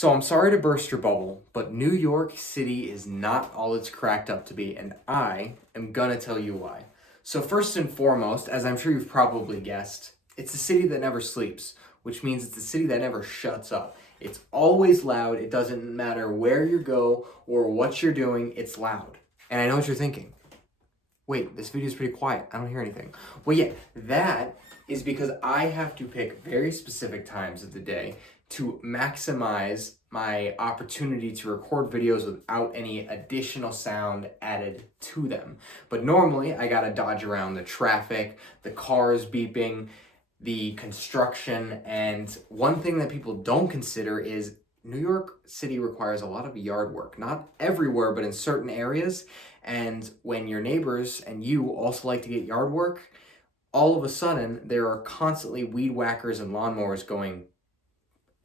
So I'm sorry to burst your bubble, but New York City is not all it's cracked up to be, and I am gonna tell you why. So first and foremost, as I'm sure you've probably guessed, it's a city that never sleeps, which means it's a city that never shuts up. It's always loud. It doesn't matter where you go or what you're doing, it's loud. And I know what you're thinking. Wait, this video is pretty quiet. I don't hear anything. Well, yeah, that is because I have to pick very specific times of the day to maximize my opportunity to record videos without any additional sound added to them. But normally, I gotta dodge around the traffic, the cars beeping, the construction, and one thing that people don't consider is New York City requires a lot of yard work. Not everywhere, but in certain areas. And when your neighbors and you also like to get yard work, all of a sudden there are constantly weed whackers and lawnmowers going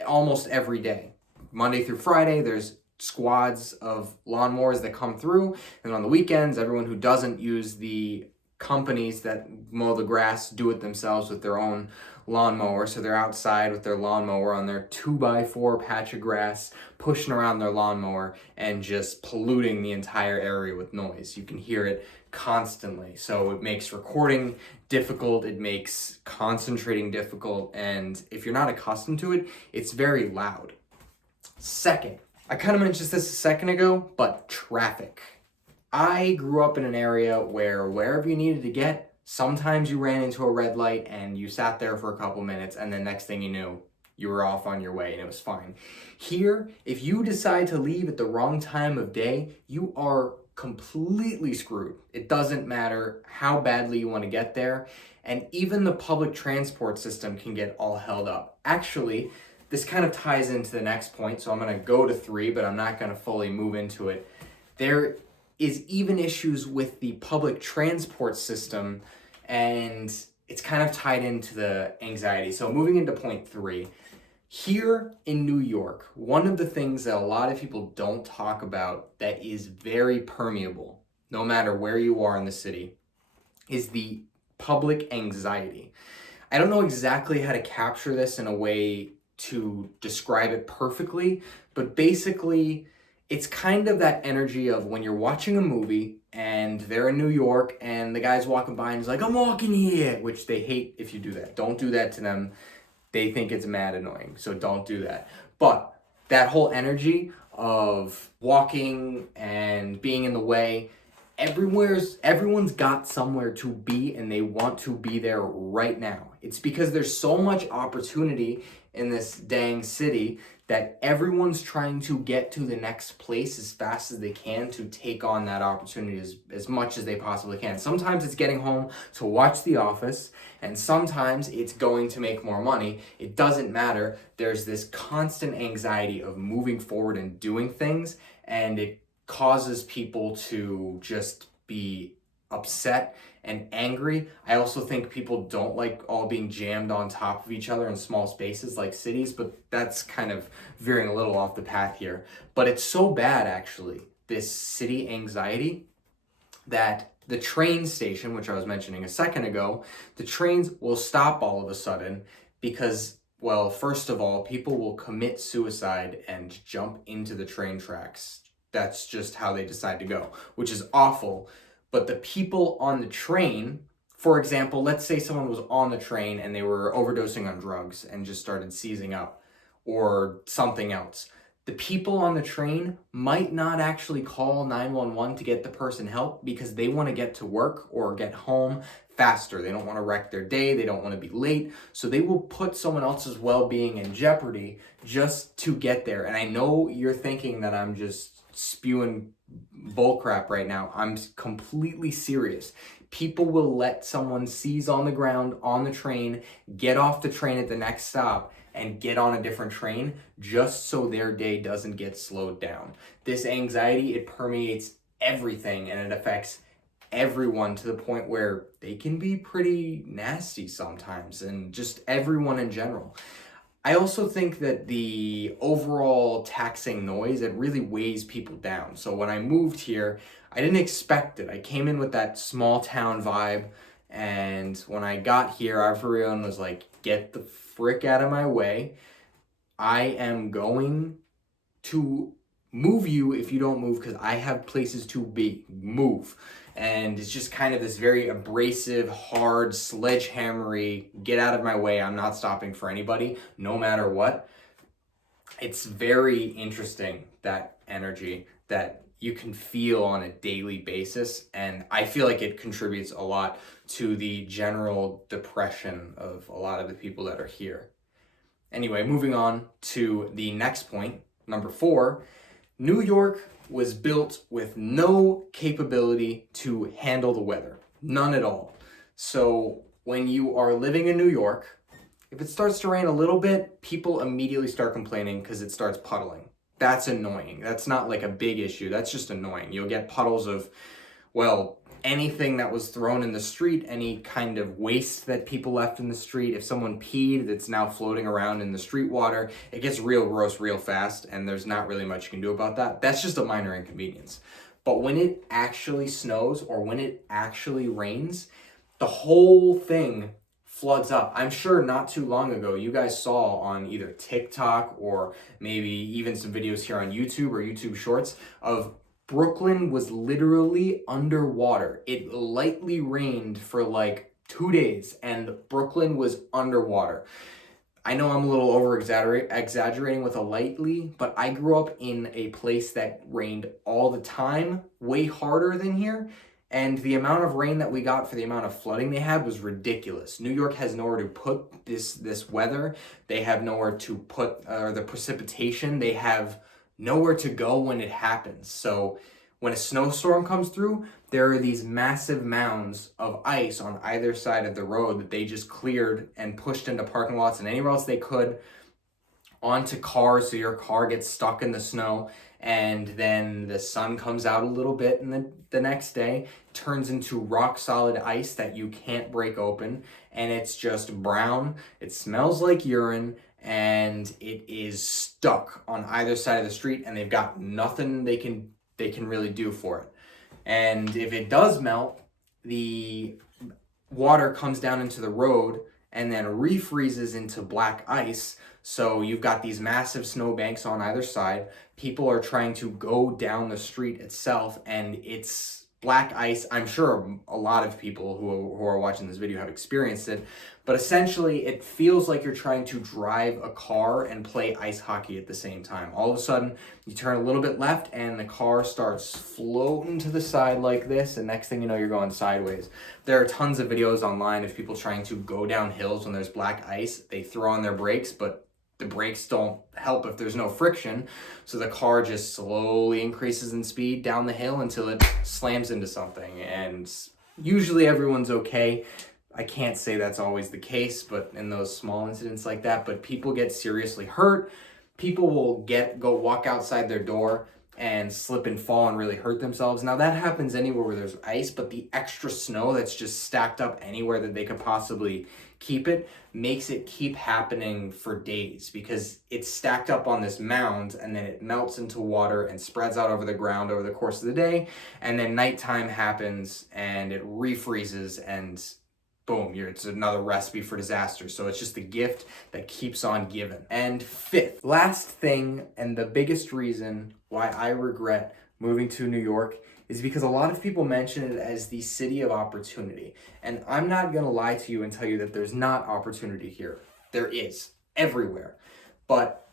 almost every day. Monday through Friday, there's squads of lawnmowers that come through. And on the weekends, everyone who doesn't use the companies that mow the grass do it themselves with their own lawnmower. So they're outside with their lawnmower on their 2x4 patch of grass, pushing around their lawnmower and just polluting the entire area with noise. You can hear it constantly. So it makes recording difficult, it makes concentrating difficult, and if you're not accustomed to it, it's very loud. Second, I kind of mentioned this a second ago, but traffic. I grew up in an area where wherever you needed to get, sometimes you ran into a red light and you sat there for a couple minutes, and then next thing you knew, you were off on your way and it was fine. Here, if you decide to leave at the wrong time of day, you are completely screwed. It doesn't matter how badly you want to get there, and even the public transport system can get all held up. Actually, this kind of ties into the next point, so I'm going to go to 3, but I'm not going to fully move into it. There is even issues with the public transport system, and it's kind of tied into the anxiety. So moving into point 3, here in New York, one of the things that a lot of people don't talk about that is very permeable, no matter where you are in the city, is the public anxiety. I don't know exactly how to capture this in a way to describe it perfectly, but basically, it's kind of that energy of when you're watching a movie and they're in New York and the guy's walking by and he's like, I'm walking here, which they hate if you do that. Don't do that to them. They think it's mad annoying, so don't do that. But that whole energy of walking and being in the way, everyone's got somewhere to be and they want to be there right now. It's because there's so much opportunity in this dang city that everyone's trying to get to the next place as fast as they can to take on that opportunity as much as they possibly can. Sometimes it's getting home to watch The Office, and sometimes it's going to make more money. It doesn't matter. There's this constant anxiety of moving forward and doing things, and it causes people to just be upset and angry. I also think people don't like all being jammed on top of each other in small spaces like cities, but that's kind of veering a little off the path here. But it's so bad, actually, this city anxiety, that the train station, which I was mentioning a second ago, the trains will stop all of a sudden because, well, first of all, people will commit suicide and jump into the train tracks. That's just how they decide to go, which is awful. But the people on the train, for example, let's say someone was on the train and they were overdosing on drugs and just started seizing up or something else. The people on the train might not actually call 911 to get the person help because they want to get to work or get home faster. They don't want to wreck their day. They don't want to be late. So they will put someone else's well-being in jeopardy just to get there. And I know you're thinking that I'm just spewing bullcrap right now. I'm completely serious. People will let someone seize on the ground on the train, get off the train at the next stop, and get on a different train just so their day doesn't get slowed down. This anxiety, it permeates everything and it affects everyone to the point where they can be pretty nasty sometimes, and just everyone in general. I also think that the overall taxing noise, it really weighs people down. So when I moved here, I didn't expect it. I came in with that small town vibe, and when I got here, everyone was like, get the frick out of my way. I am going to move you if you don't move, because I have places to be. Move. And it's just kind of this very abrasive, hard, sledgehammery, get out of my way, I'm not stopping for anybody, no matter what. It's very interesting, that energy that you can feel on a daily basis. And I feel like it contributes a lot to the general depression of a lot of the people that are here. Anyway, moving on to the next point, number 4. New York was built with no capability to handle the weather. None at all. So when you are living in New York, if it starts to rain a little bit, people immediately start complaining because it starts puddling. That's annoying. That's not like a big issue. That's just annoying. You'll get puddles of, well, anything that was thrown in the street, any kind of waste that people left in the street. If someone peed, that's now floating around in the street water. It gets real gross real fast, and there's not really much you can do about that. That's just a minor inconvenience. But when it actually snows or when it actually rains, the whole thing floods up. I'm sure not too long ago you guys saw on either TikTok or maybe even some videos here on YouTube or YouTube Shorts of Brooklyn was literally underwater. It lightly rained for like 2 days and Brooklyn was underwater. I know I'm a little exaggerating with a lightly, but I grew up in a place that rained all the time, way harder than here. And the amount of rain that we got for the amount of flooding they had was ridiculous. New York has nowhere to put this weather. They have nowhere to put the precipitation. They have nowhere to go when it happens. So when a snowstorm comes through, there are these massive mounds of ice on either side of the road that they just cleared and pushed into parking lots and anywhere else they could, onto cars, so your car gets stuck in the snow, and then the sun comes out a little bit, and then the next day turns into rock solid ice that you can't break open, and it's just brown, it smells like urine, and it is stuck on either side of the street, and they've got nothing they can really do for it. And if it does melt, the water comes down into the road and then refreezes into black ice. So you've got these massive snowbanks on either side. People are trying to go down the street itself, and it's black ice. I'm sure a lot of people who are watching this video have experienced it, but essentially it feels like you're trying to drive a car and play ice hockey at the same time. All of a sudden, you turn a little bit left and the car starts floating to the side like this, and next thing you know, you're going sideways. There are tons of videos online of people trying to go down hills when there's black ice. They throw on their brakes, but the brakes don't help if there's no friction, so the car just slowly increases in speed down the hill until it slams into something, and usually everyone's okay. I can't say that's always the case, but in those small incidents like that, but people get seriously hurt. People will go walk outside their door and slip and fall and really hurt themselves. Now that happens anywhere where there's ice, but the extra snow that's just stacked up anywhere that they could possibly keep it makes it keep happening for days, because it's stacked up on this mound and then it melts into water and spreads out over the ground over the course of the day, and then nighttime happens and it refreezes and boom, it's another recipe for disaster. So it's just the gift that keeps on giving. And 5th, last thing, and the biggest reason why I regret moving to New York is because a lot of people mention it as the city of opportunity. And I'm not gonna lie to you and tell you that there's not opportunity here. There is, everywhere. But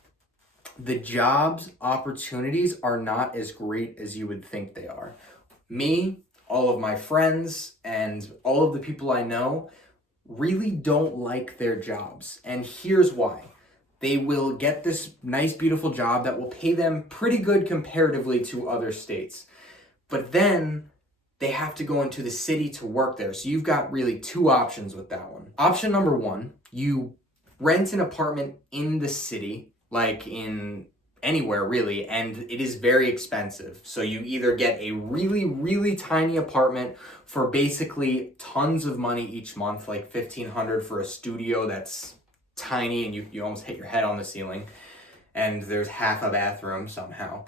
the jobs opportunities are not as great as you would think they are. Me, all of my friends, and all of the people I know really don't like their jobs. And here's why. They will get this nice, beautiful job that will pay them pretty good comparatively to other states. But then they have to go into the city to work there. So you've got really 2 options with that one. Option number 1, you rent an apartment in the city, like in anywhere really, and it is very expensive. So you either get a really, really tiny apartment for basically tons of money each month, like $1,500 for a studio that's tiny and you almost hit your head on the ceiling, and there's half a bathroom somehow.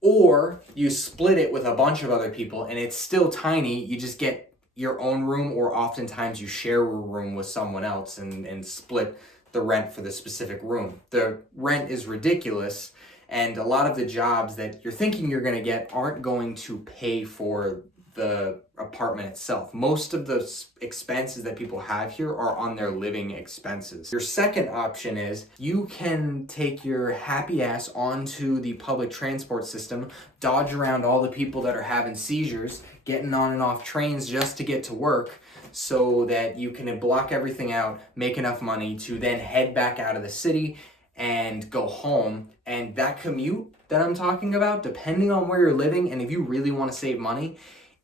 Or you split it with a bunch of other people and it's still tiny, you just get your own room, or oftentimes you share a room with someone else and split the rent for the specific room. The rent is ridiculous, And a lot of the jobs that you're thinking you're going to get aren't going to pay for the apartment itself. Most of the expenses that people have here are on their living expenses. Your second option is you can take your happy ass onto the public transport system, dodge around all the people that are having seizures, getting on and off trains just to get to work, so that you can block everything out, make enough money to then head back out of the city and go home. And that commute that I'm talking about, depending on where you're living and if you really want to save money,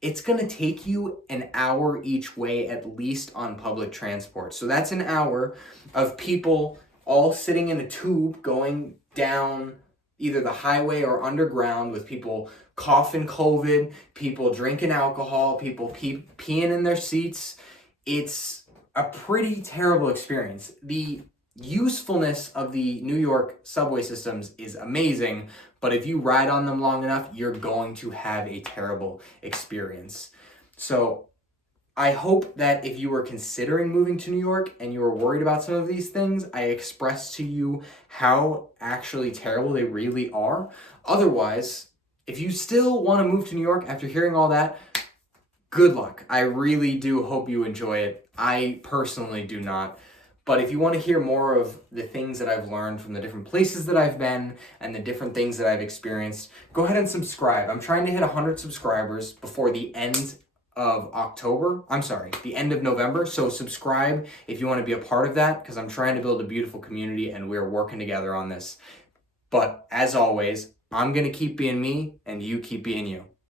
it's going to take you an hour each way at least on public transport. So that's an hour of people all sitting in a tube going down either the highway or underground, with people coughing COVID, people drinking alcohol, people peeing in their seats. It's a pretty terrible experience. The usefulness of the New York subway systems is amazing, but if you ride on them long enough, you're going to have a terrible experience. So I hope that if you were considering moving to New York and you were worried about some of these things, I expressed to you how actually terrible they really are. Otherwise, if you still want to move to New York after hearing all that, good luck. I really do hope you enjoy it. I personally do not. But if you want to hear more of the things that I've learned from the different places that I've been and the different things that I've experienced, go ahead and subscribe. I'm trying to hit 100 subscribers before the end of the end of November. So subscribe if you want to be a part of that, because I'm trying to build a beautiful community and we're working together on this. But as always, I'm going to keep being me and you keep being you.